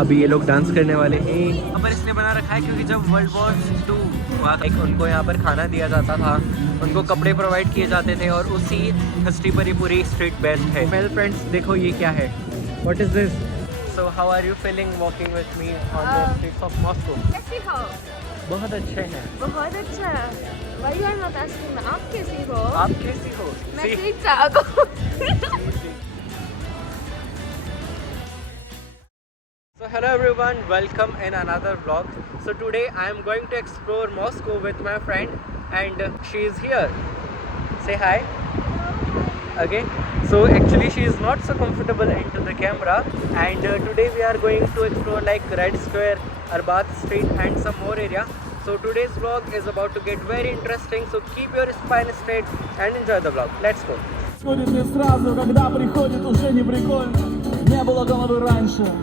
अभी ये लोग डांस करने वाले हैं। यहाँ पर इसलिए बना रखा है क्योंकि जब वर्ल्ड वॉर 2 हुआ उनको यहाँ पर खाना दिया जाता था, उनको कपड़े प्रोवाइड किए जाते थे और उसी हिस्ट्री पर ही पूरी स्ट्रीट बेस्ड है। वेल फ्रेंड्स, देखो ये क्या है, what is this? So how are you feeling walking with me on the streets of Moscow? कैसी हो? बहुत अच्छे हैं। बहुत अच्छा। Why you are not asking me? आप कैसी हो? आप कैसी हो? मैं See? ठीक ठाक हूँ। So hello everyone, welcome in another vlog. So today I am going to explore Moscow with my friend and she is here. Say hi. Okay. So actually she is not so comfortable into the camera and today we are going to explore like Red Square, Arbat Street and some more area. So today's vlog is about to get very interesting. So keep your spine straight and enjoy the vlog. Let's go. Сходит не сразу, когда приходит, уже не прикольно. Не было головы раньше.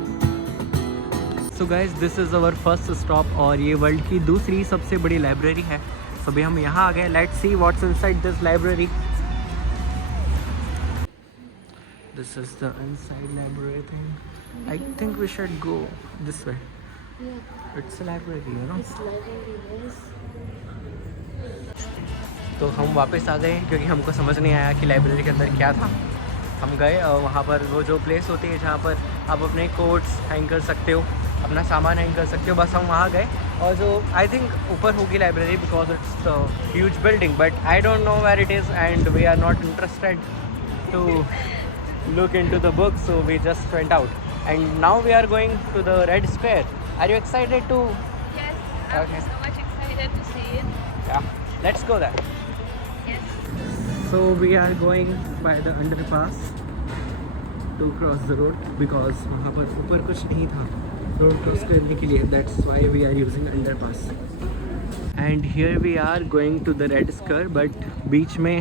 So guys this is our first stop और ये world की दूसरी सबसे बड़ी library है। सो अभी हम यहाँ आ गए, let's see what's inside this library. This is the inside library thing. I think we should go this way. It's a library, you know. तो हम वापस आ गए क्योंकि हमको समझ नहीं आया कि लाइब्रेरी के अंदर क्या था। हम गए और वहाँ पर वो जो प्लेस होती है जहाँ पर आप अपने कोट्स हैंग कर सकते हो, अपना सामान हैंग कर सकते हो, बस हम वहाँ गए। और जो आई थिंक ऊपर होगी library because it's huge building, but I don't know where it is and we are not interested to look into the book, so we just went out and now we are going to the red square. Are you excited too? Yes, I'm Okay. so much excited to see it. Yeah, let's go there. Yes. So we are going by the underpass to cross the road because वहाँ पर ऊपर कुछ नहीं था road cross करने के लिए, that's why we are using underpass. And here we are going to the Red Square, but बीच में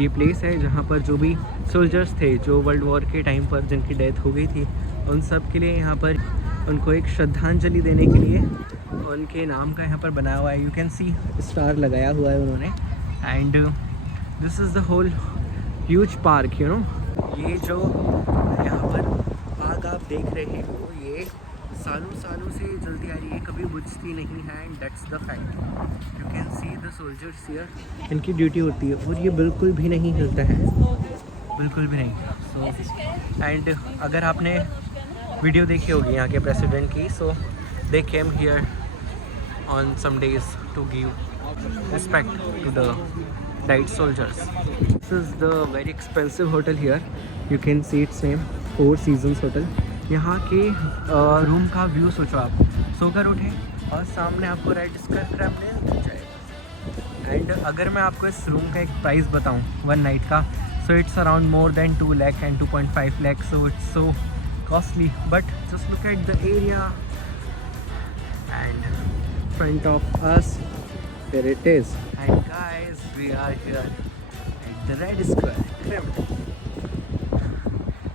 ये प्लेस है जहाँ पर जो भी सोल्जर्स थे जो वर्ल्ड वॉर के टाइम पर जिनकी डेथ हो गई थी, उन सब के लिए यहाँ पर उनको एक श्रद्धांजलि देने के लिए उनके नाम का यहाँ पर बनाया हुआ है। यू कैन सी स्टार लगाया हुआ है उन्होंने and this is the whole huge park, you know. ये जो यहाँ पर आग आप देख रहे हो ये सालों सालों से जलती आ रही है, कभी बुझती नहीं है and that's the fact. You can see the soldiers here, इनकी ड्यूटी होती है और ये बिल्कुल भी नहीं हिलता है, बिल्कुल भी नहीं। सो एंड अगर आपने वीडियो देखी होगी यहाँ के प्रेसिडेंट की, so they came here on some days to give respect to the died soldiers. This is the very expensive hotel here. You can see its name, Four Seasons Hotel. यहाँ के room का view सोचो आप, सोकर उठे और सामने आपको रेड स्क्वायर क्रेमलिन दिख जाएगा। एंड अगर मैं आपको इस रूम का एक प्राइस बताऊँ वन नाइट का, so it's around more than 2 lakh and 2.5 lakh, so it's so costly. But just look at the area and front of us, here it is. And guys, we are here at the Red Square, Kremlin.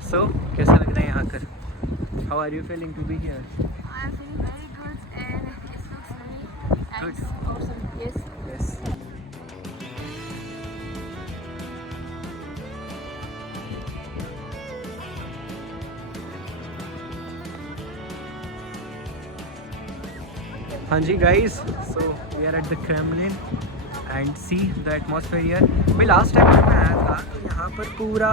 So, कैसा लग रहा है यहाँ कर? How are you feeling to be here? I'm feeling very good and it looks very Good. nice. Awesome. Yes. Yes. हाँ जी guys, so we are at the Kremlin and see the atmosphere here. मैं last time जब मैं आया था तो यहाँ पर पूरा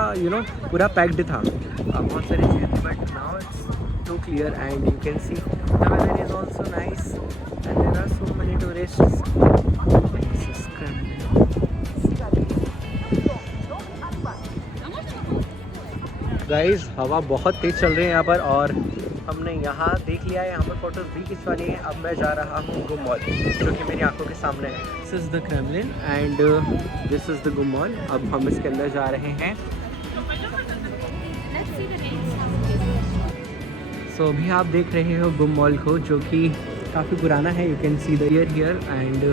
पूरा पैक्ड था, बहुत सारी चीज़ें थी, but now it's too clear and you can see the weather is also nice and there are so many tourists. Guys हवा बहुत तेज़ चल रही है यहाँ पर और हमने यहाँ देख लिया है, यहाँ पर फोटोज भी खिंचवा ली है। अब मैं जा रहा हूँ गुम मॉल जो कि मेरी आंखों के सामने है। This is the Kremlin and this is the गुम मॉल। अब हम इसके अंदर जा रहे हैं। Let's see the names. सो अभी आप देख रहे हो गुम मॉल को जो कि काफ़ी पुराना है। You can see the here and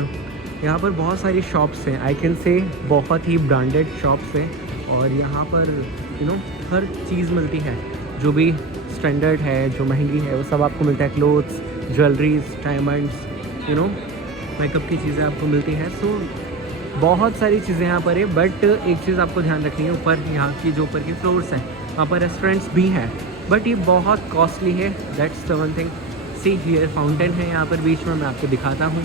यहाँ पर बहुत सारी शॉप्स हैं, आई कैन से बहुत ही ब्रांडेड शॉप्स हैं और यहाँ पर हर चीज़ मिलती है जो भी स्टैंडर्ड है, जो महंगी है, वो सब आपको मिलता है। क्लोथ्स, ज्वेलरीज, डायमंड्स, मेकअप की चीज़ें आपको मिलती हैं। सो बहुत सारी चीज़ें यहाँ पर है, बट एक चीज़ आपको ध्यान रखनी है, ऊपर यहाँ की जो ऊपर की फ्लोर्स हैं वहाँ पर रेस्टोरेंट्स भी हैं, बट ये बहुत कॉस्टली है, that's the one thing. See here fountain है यहाँ पर बीच में, मैं आपको दिखाता हूँ।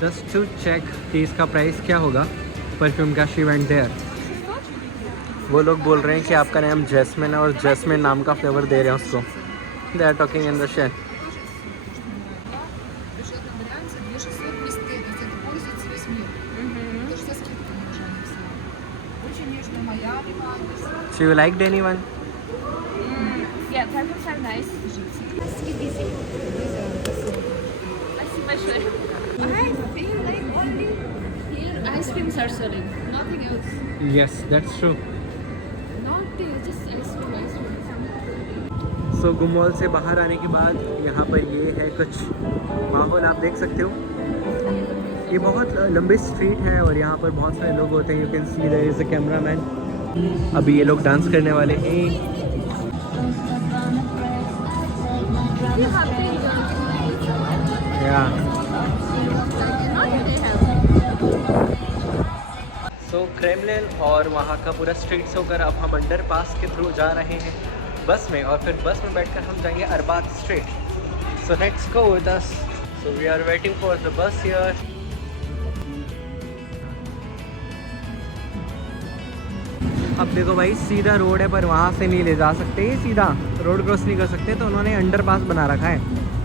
जस्ट टू चेक कि इसका प्राइस क्या होगा परफ्यूम का। She went there. वो लोग बोल रहे हैं कि आपका नाम जैस्मिन है और जैस्मिन नाम का फ्लेवर दे रहे हैं उसको। They are talking in the share. So you liked anyone? Yeah, perfumes are nice. Especially. I feel like only here ice creams are selling, nothing else. Yes, that's true. Not just ice cream. So गुमोल से बाहर आने के बाद यहाँ पर ये है कुछ माहौल, आप देख सकते हो। ये बहुत लंबी स्ट्रीट है और यहाँ पर बहुत सारे लोग होते हैं। You can see there is a cameraman. अभी ये लोग डांस करने वाले हैं। सो क्रेमलिन और वहाँ का पूरा स्ट्रीट से होकर अब हम अंडर पास के थ्रू जा रहे हैं बस में, और फिर बस में बैठकर हम जाएंगे Arbat street. So let's go with us. So we are waiting for the bus here. अब देखो भाई, सीधा रोड है पर वहाँ से नहीं ले जा सकते, ये सीधा रोड क्रॉस नहीं कर सकते, तो उन्होंने अंडर पास बना रखा है।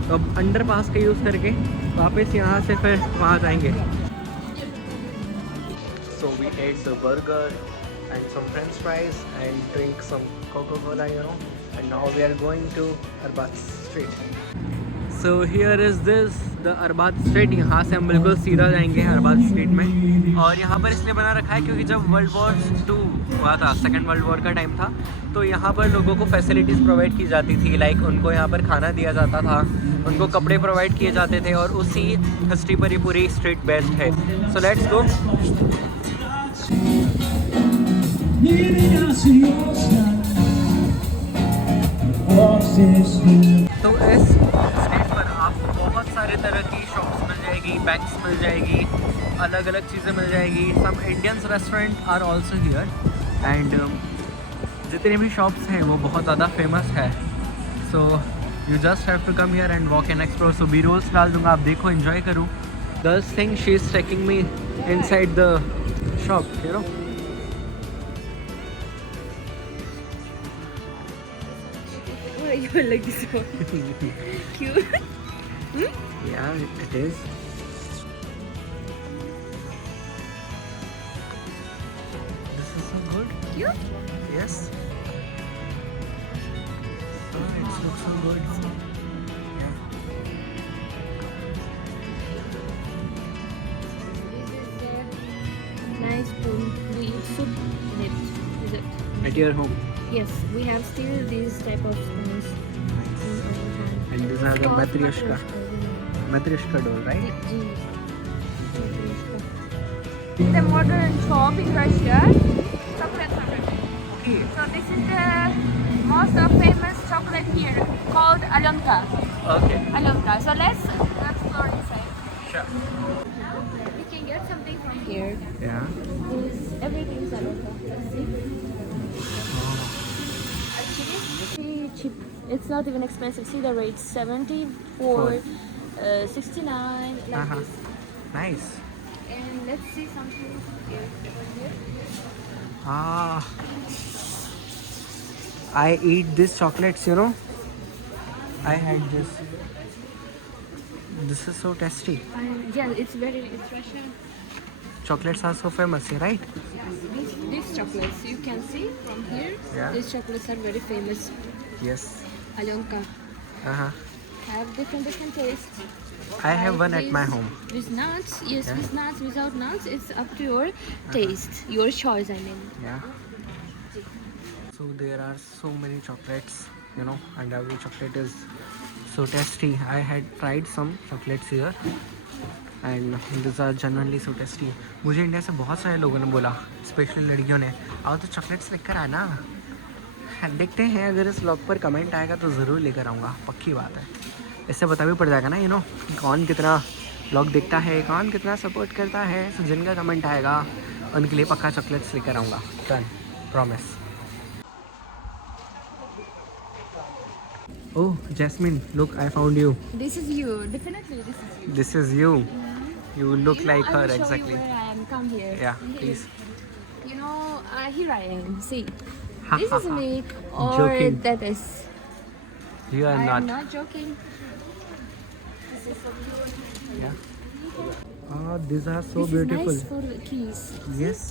तो अब अंडर पास का यूज़ करके वापस यहाँ से फिर वहाँ जाएंगे। So we ate the burger and some French fries and drink some Coca Cola, you know, and now we are going to Arbat street. So here is this the Arbat street. यहाँ से हम बिल्कुल सीधा जाएंगे अरबाज स्ट्रीट में। और यहाँ पर इसलिए बना रखा है क्योंकि जब वर्ल्ड वॉर 2 हुआ था, सेकेंड वर्ल्ड वॉर का टाइम था, तो यहाँ पर लोगों को फैसिलिटीज़ प्रोवाइड की जाती थी। लाइक उनको यहाँ पर खाना दिया जाता था, उनको कपड़े प्रोवाइड किए जाते थे, और उसी हिस्ट्री पर ये पूरी स्ट्रीट बेस्ड है। सो लेट्स गो। तो इस स्ट्रीट पर आपको बहुत सारे तरह की शॉप्स मिल जाएगी, बैंक्स मिल जाएगी, अलग अलग चीज़ें मिल जाएगी। Some Indians restaurant are also here and जितने भी शॉप्स हैं वो बहुत ज़्यादा फेमस है। So you just have to come here and walk and explore. So B rolls डाल दूँगा, आप देखो, एंजॉय करूँ। Girls think she is taking me inside the shop, you know. You like this one? Cute. Yeah, it is. This is so good. Cute. Yes. Oh, it looks so good. Yeah. Nice spoon. We eat soup in it. Is it? At your home. Yes, we have still these type of spoons. And these are the matryoshka. Matryoshka doll, right? The modern shop in Russia, chocolate fabric. Okay. So this is the most famous chocolate here, called Alyonka. Okay. Alyonka. So let's explore inside. Sure. We can get something from here. Yeah. Everything is Alyonka. Let's see. Actually, pretty cheap. It's not even expensive. See the rates: 74, 69, like this. Nice. And let's see something here. Over here. Ah. I eat these chocolates, you know. I had this. This is so tasty. Yeah, it's Russian. Chocolates are so famous here, right? These chocolates you can see from here. Yeah. These chocolates are very famous. Yes. Alyonka have different tastes. I have one at Like my this home. With nuts, yes. Yeah. With nuts, without nuts, it's up to your taste, your choice. I mean. Yeah. So there are so many chocolates, you know, and every chocolate is so tasty. I had tried some chocolates here and these are genuinely so tasty. मुझे India से बहुत सारे लोगों ने बोला, specially लड़कियों ने, आओ तो चॉकलेट्स लेकर आना। देखते हैं, अगर इस व्लॉग पर कमेंट आएगा तो ज़रूर लेकर आऊँगा, पक्की बात है। इससे पता भी पड़ जाएगा ना, यू नो, कौन कितना व्लॉग देखता है, कौन कितना सपोर्ट करता है। तो जिनका कमेंट आएगा उनके लिए पक्का चॉकलेट्स लेकर आऊँगा. Done, promise. Oh, Jasmine, look, I found you. This is you. Definitely, this is you. This is you. You look You know, like I her will show exactly. you where I am. Come here. Yeah, Here. please. You know, here I am. See, Ha, this ha, is ha. me, or Joking. that is. You are I not. am not joking. This is so cute. Yeah. Ah, these are so This beautiful. is nice for the keys. Yes,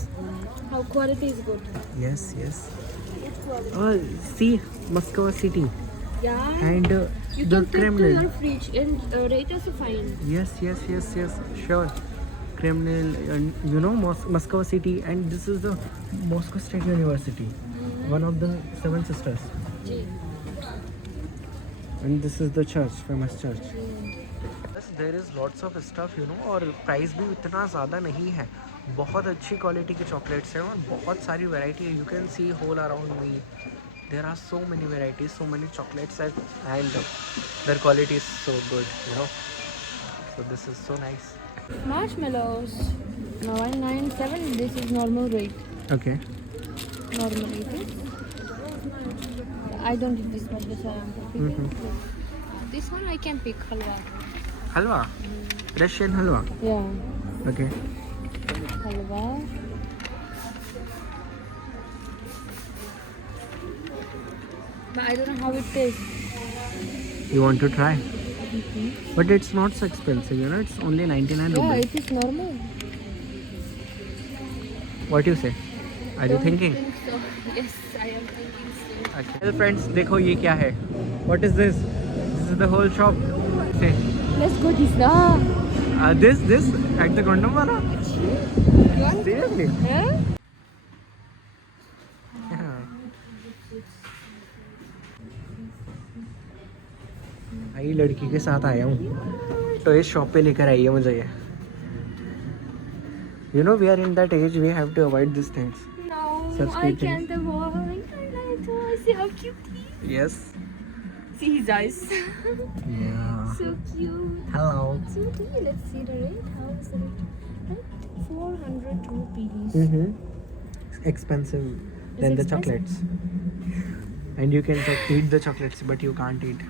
How quality is good. yes, yes. It's quality. Oh, see, Moscow City Yeah. and You the can take to Kremlin. your fridge and rate us fine. Yes, yes, yes, yes. Sure. Kremlin, and you know Moscow City, and this is the Moscow State University, one of the Seven Sisters, Gee. and this is the church, famous church. There is lots of stuff, you know, और price भी इतना ज़्यादा नहीं है. बहुत अच्छी quality के chocolates हैं और बहुत सारी वैरायटी है. You can see whole around me there are so many varieties, so many chocolates and their quality is so good, you know. So this is so nice. Marshmallows. 997. This is normal rate. Okay. Normal rate. I don't eat this much. That's why I'm picking. This one I can pick halwa. Halwa, Russian halwa. Yeah. Okay. Halwa. But I don't know how it tastes. You want to try? But it's not so expensive, you know. It's only 99 Yeah, rupees. it is normal. What do you say? Are you Don't thinking? think so. Yes, I am thinking so. Okay. Well, friends, देखो ये क्या है? What is this? This is the whole shop. Say, Let's go this now. this at the condom wala? You want? Seriously? Huh? भाई लड़की के साथ आया हूँ तो इस शॉप पे लेकर आई है मुझे ये. You know, we are in that age, we have to avoid these things. No, Such I sweet can't things. avoid. I like to see how cute he is. Yes. See his eyes. Yeah. So cute. Hello. So cute. Let's see the rate. How is the rate? Right? 400 rupees. Mm-hmm. Expensive than the expensive? chocolates. And you can eat the chocolates, but you can't eat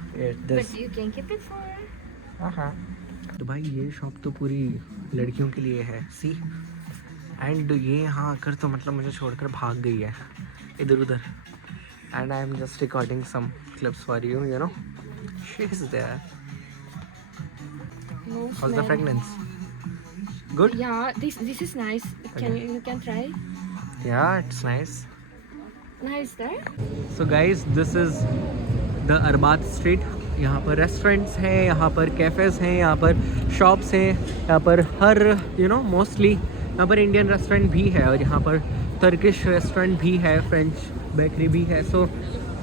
this. But you can keep it for. हाँ. तो भाई ये shop तो पूरी लड़कियों के लिए है. सी. एंड ये यहाँ आकर तो मतलब मुझे छोड़कर भाग गई है इधर उधर. And I am just recording some clips for you, you know. She is there. No house the smell. Fragrance? Good. Yeah, this is nice. Can you can try? Yeah it's nice. Nice there. So guys this is the Arbat street. यहाँ पर restaurants हैं, यहाँ पर cafes हैं, यहाँ पर shops हैं, यहाँ पर हर यू नो मोस्टली यहाँ पर इंडियन रेस्टोरेंट भी है और यहाँ पर टर्किश रेस्टोरेंट भी है, फ्रेंच बेकरी भी है. सो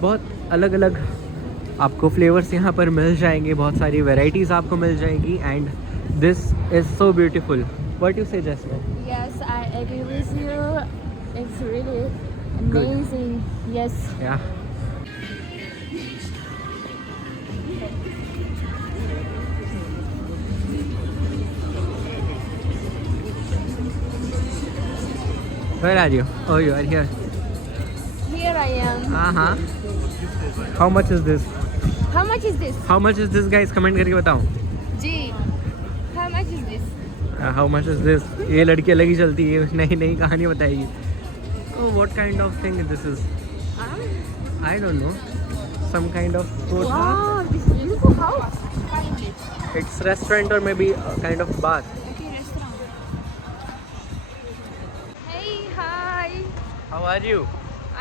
बहुत अलग अलग आपको फ्लेवर्स यहाँ पर मिल जाएंगे, बहुत सारी वैरायटीज़ आपको मिल जाएगी. And this is so beautiful. What you से jasmine? Yes, I agree with you. It's really amazing. Yes. या. Where are you? Oh, you are here. Here I am. Uh-huh. How much is this? How much is this? How much is this, guys? Comment करके बताओ. G. How much is this? How much is this? ये लड़की अलग ही चलती है, नई नई कहानी बताएगी. Oh, what kind of thing this is? I don't know. Some kind of food. Wow, this beautiful house. Find it. It's restaurant or maybe a kind of bar. Okay, restaurant. Hey, hi. How are you?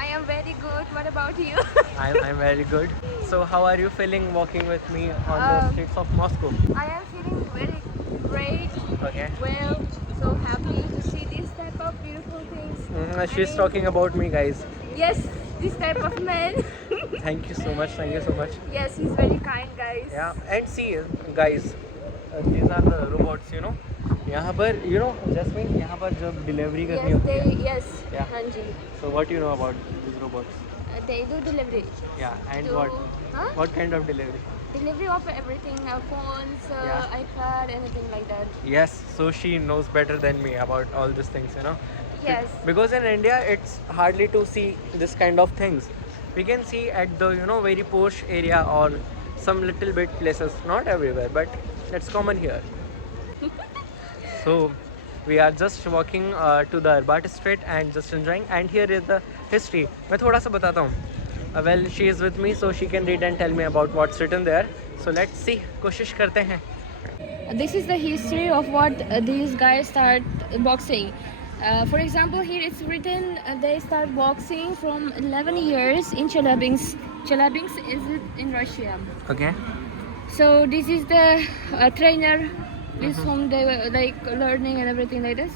I am very good. What about you? I'm very good. So how are you feeling walking with me on the streets of Moscow? I am feeling very great. Okay. Well, so happy to see this type of beautiful things. She's talking about me, guys. Yes, this type of man. Thank you so much. Thank you so much. Yes, he's very kind, guys. Yeah, and see, guys, these are the robots, you know. यहाँ पर, you know, Jasmine, यहाँ पर जब delivery करनी Yes, होती है. yes, Yeah. Hanji. So what do you know about these robots? They do delivery. Yeah, and To- what? Huh? What kind of delivery? Delivery of everything, phones, Yeah. iPad, anything like that. Yes, so she knows better than me about all these things, you know. Yes. Because in India it's hardly to see this kind of things. We can see at the very posh area or some little bit places, not everywhere, but it's common here. So we are just walking to the Arbat Street and just enjoying. And here is the history. मैं थोड़ा सा बताता हूँ. Well, she is with me, so she can read and tell me about what's written there. So let's see. कोशिश करते हैं. This is the history of what these guys start boxing. For example, here it's written they start boxing from 11 years in Chelyabinsk. Chelyabinsk is in Russia. Okay. So this is the trainer with whom they were like learning and everything like this.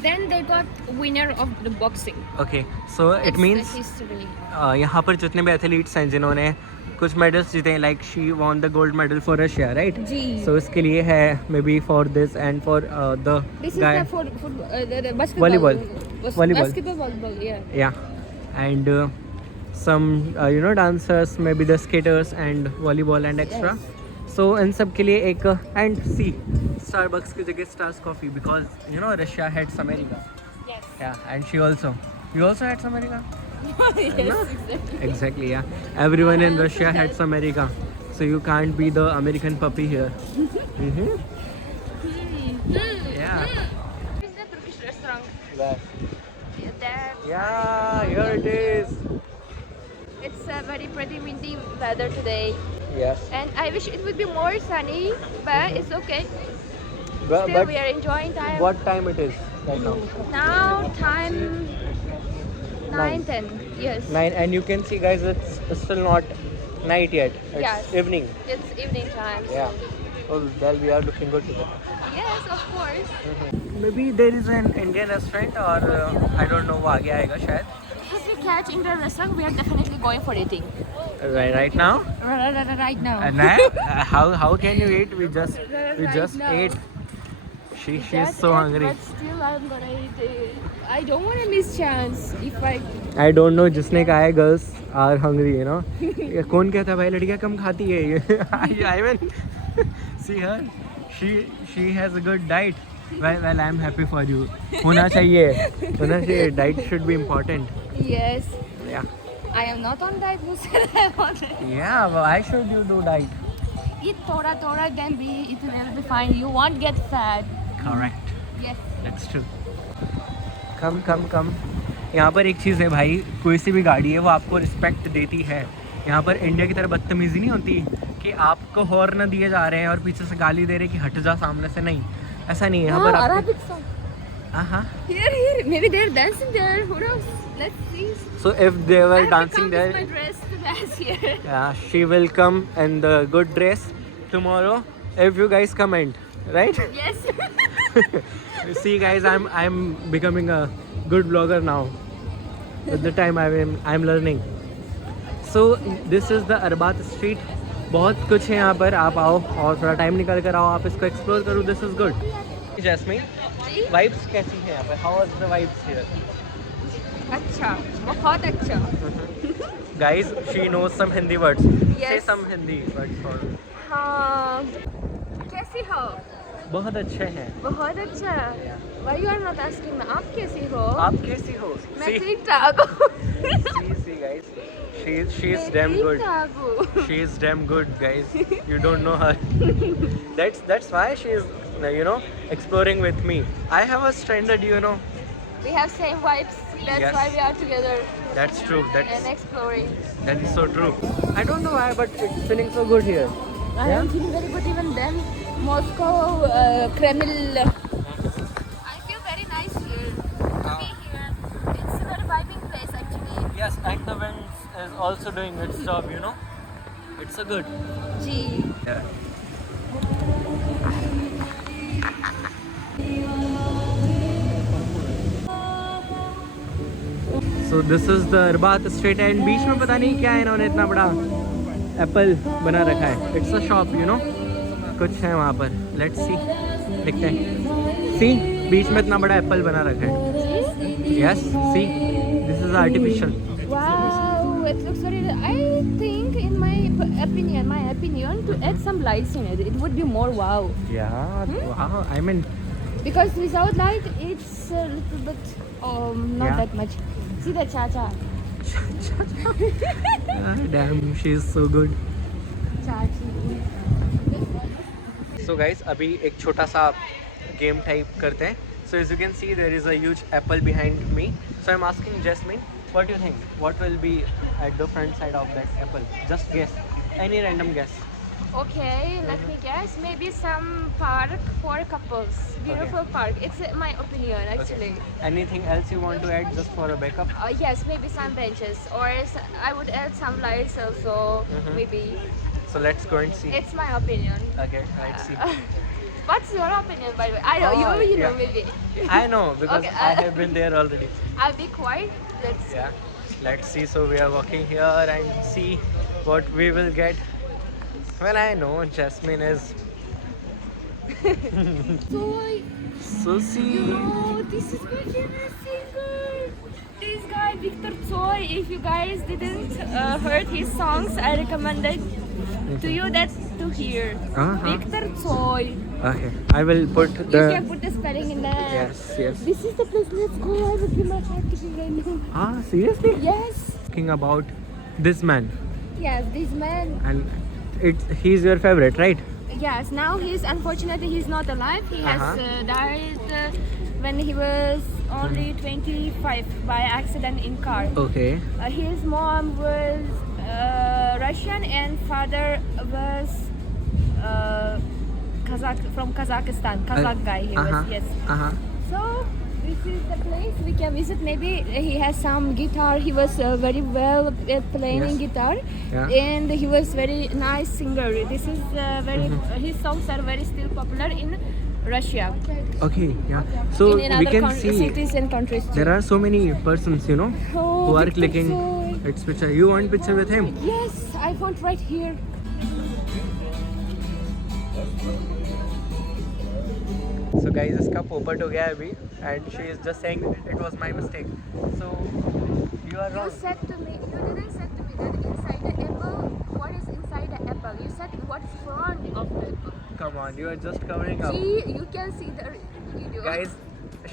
Then they got winner of the boxing. Okay. So it It's means the history. यहाँ पर जितने भी athletes हैं जिन्होंने कुछ medals जीते हैं, like she won the gold medal for Russia, right? जी. सो इसके लिए है may be for this and for the This is guy. the for the basketball. Volleyball. Volleyball. Basketball, volleyball, yeah. Yeah, and some dancers, maybe the skaters and volleyball and extra. So इन सब के लिए एक and see Starbucks की जगह Stars Coffee because Russia hates America. Yes. Yeah, and you also hates America. Yes, exactly. Exactly, yeah. Everyone in Russia hates America, so you can't be the American puppy here. Mm-hmm. Yeah. This is the Turkish restaurant. There. Yeah, here it is. It's a very pretty windy weather today, Yes. and I wish it would be more sunny, but it's okay. But, Still, we are enjoying time. what time it is right now? Now time 9:10. Yes. 9, and you can see, guys, it's still not night yet. It's Yes. evening. It's evening time. Yeah. Oh, well, we are looking good today. Yes, of course. Maybe there is an Indian restaurant or I don't know वो आगे आएगा शायद. If we catch Indian restaurant, we are definitely going for eating. Right now. Right now. And now, how can you eat? We just Right now. ate. She's That's so it, hungry. But still, I'm gonna eat it. I don't want to miss chance. If I I don't know जिसने कहा है girls are hungry, ये कौन कहता है भाई लड़कियाँ कम खाती है ये? I mean, see her, she has a good diet. Well, I'm happy for you. होना चाहिए. Diet should be important. yes, Yeah. I am not on diet. Who said I want it? Yeah, why should you do diet? Eat thoda, then it will be fine. You won't get fat. Correct. Yes. That's true. Come. यहाँ पर एक चीज़ है भाई, कोई सी भी गाड़ी है वो आपको रिस्पेक्ट देती है. यहाँ पर इंडिया की तरह बदतमीजी नहीं होती कि आपको हॉर्न दिए जा रहे हैं और पीछे से गाली दे रहे हैं कि हट जा सामने से. नहीं, ऐसा नहीं है यहाँ पर. Arabic song. हाँ. Here. Maybe they're dancing there. Who knows? Let's see. So if they were I have to dancing come there, with my dress to dance here. yeah, she will come in the good dress tomorrow if you guys comment, right? Yes. See, guys, I'm becoming a good vlogger now. With the time I'm learning. So this is the Arbat Street. बहुत कुछ है यहाँ पर. आप आओ और थोड़ा time निकाल कर आओ, आप इसको एक्सप्लोर करो. This is good. Jasmine, vibes कैसी है यहाँ पर? How was the vibes here? अच्छा, बहुत अच्छा. Guys, she knows some Hindi words. Yes. Say some Hindi words for her. हाँ. कैसी हो? बहुत अच्छे हैं. बहुत अच्छा. Why you are not asking me? आप कैसी हो? आप कैसी हो? मैं ठीक ठाक हूँ. See, guys. She's damn good. She's damn good, guys. You don't know her. That's why she's exploring with me. I have a standard, We have same vibes. That's Yes. why we are together That's true. and exploring. That is so true. I don't know why, but it's feeling so good here. I Yeah? am feeling very good even then. Moscow, Kremlin. I feel very nice here. To be here. It's a very vibing place actually. Yes, and the wind is also doing its job. It's so good. Gee. Yeah. So this is the Arbat Street and बीच में पता नहीं क्या है इन्होंने इतना बड़ा Apple बना रखा है. It's a shop, कुछ है वहाँ पर. Let's see. देखते हैं. See, बीच में इतना बड़ा एप्पल बना रखा है. Yes, see, this is artificial. Wow, it looks very. I think, in my opinion, to add some lights in it, it would be more wow. Yeah, wow. I mean, Because without light, it's a little bit not Yeah. that much. See the cha-cha. Damn, she is so good. Chachi. So guys, अभी एक छोटा सा game type करते हैं. So as you can see, there is a huge apple behind me. So I'm asking Jasmine, what do you think? What will be at the front side of that apple? Just guess. Any random guess. Okay, let me guess. Maybe some park for couples. Beautiful park. It's my opinion, actually. Okay. Anything else you want to add just for a backup? Yes, maybe some benches, or I would add some lights also. Maybe. So let's go and see. It's my opinion. Okay, let's see. What's your opinion, by the way? I know Oh, you know yeah. maybe. I know because Okay, I have been there already. I'll be quiet. Let's see. Yeah, let's see. So we are walking here and see what we will get. Well, I know Jasmine is Toy. so see. This is my favorite singer. This guy, Victor Tsoi. If you guys didn't heard his songs, I recommend it to you that to hear. Victor Tsoi. Okay, I will put You the. can put the spelling in there. Yes, yes. This is the place. Let's go. I will give my heart to you right now. Seriously? Yes. Talking about this man, Yes, this man. and he's your favorite, right? Yes, now he's unfortunately he's not alive. He has died when he was only 25 by accident in car. Okay. His mom was Russian and father was from Kazakhstan. Kazakh guy he was. Yes. So this is the place we can visit. Maybe he has some guitar. He was very well playing Yes. guitar, Yeah. and he was very nice singer. This is very his songs are very still popular in Russia, Okay. Yeah. So in we other can see cities and countries too. there are so many persons, Oh, who are Victor clicking Tsoi. its picture. You want picture with him? Yes, I want right here. So guys, इसका पोपट हो गया है अभी, and she is just saying it was my mistake. So you are You wrong. said to me, you didn't say to me that inside the apple, what is inside the apple? You said what's front of the apple. Come on, you are just covering up. See, you can see the video. Guys,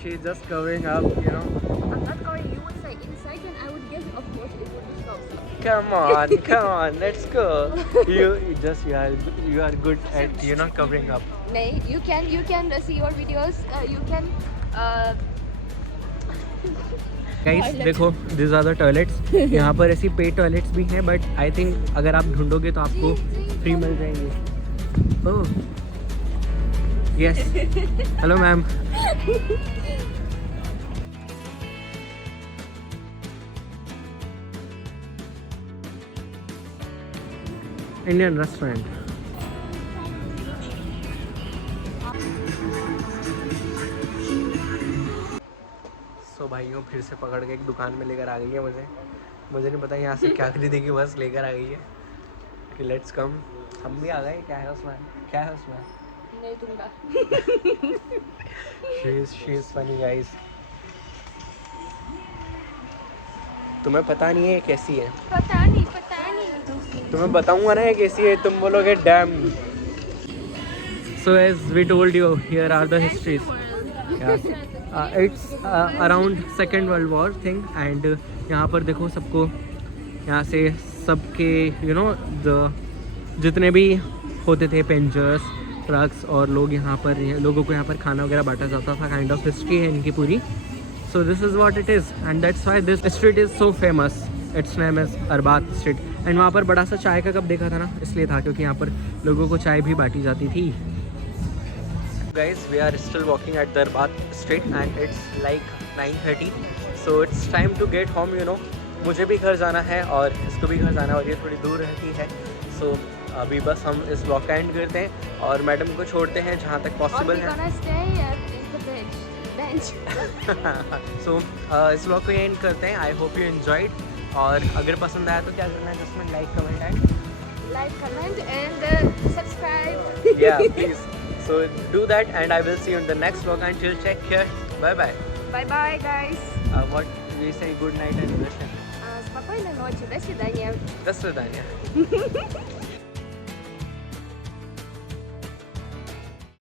she's just covering up, I'm not going. You would say inside, and I would guess, of course, it would be close. Come on, let's go. You are good at covering up. Nay, you can see your videos. You can. Guys Toilet. देखो, these are the toilets. यहाँ पर ऐसी paid toilets भी हैं, but I think अगर आप ढूंढोगे तो आपको फ्री मिल जाएंगे. Oh yes, hello ma'am. Indian restaurant. So भाइयों फिर से पकड़ के एक दुकान में लेकर आ गई है मुझे नहीं पता यहाँ से क्या खरीदेगी, बस लेकर आ गई है कि लेट्स कम. हम भी आ गए. क्या है उसमें? नहीं दूंगा. She is funny guys. तुम्हें पता नहीं है ये कैसी है. पता नहीं. तुम्हें बताऊंगा ना ये कैसी है, तुम बोलोगे damn. So as we told you, here are the histories. It's around second world war thing. And यहाँ पर देखो सबको, यहाँ से सबके जितने भी होते थे पेंचर्स, ट्रक्स और लोग लोगों को यहाँ पर खाना वगैरह बांटा जाता था. काइंड ऑफ हिस्ट्री है इनकी पूरी. So this is what it is and that's why this street is so famous. Its name is Arbat street. And वहाँ पर बड़ा सा चाय का कप देखा था ना, इसलिए था क्योंकि यहाँ पर लोगों को चाय भी बांटी जाती थी. Guys, we are still walking at the Arbat street and it's like 9:30. So it's time to get home, मुझे भी घर जाना है और इसको भी घर जाना है और ये थोड़ी दूर रहती है. So अभी बस हम इस ब्लॉग का एंड करते हैं और मैडम को छोड़ते हैं जहाँ तक पॉसिबल है. So इस ब्लॉग को एंड करते हैं. I hope you enjoyed. और अगर पसंद आया तो क्या करना है जिसमें like comment and subscribe. Yeah, please. So do that and I will see you in the next vlog. Until take care. Bye Bye guys. What we say good night and Russian. Спокойной ночи. До свидания. До свидания.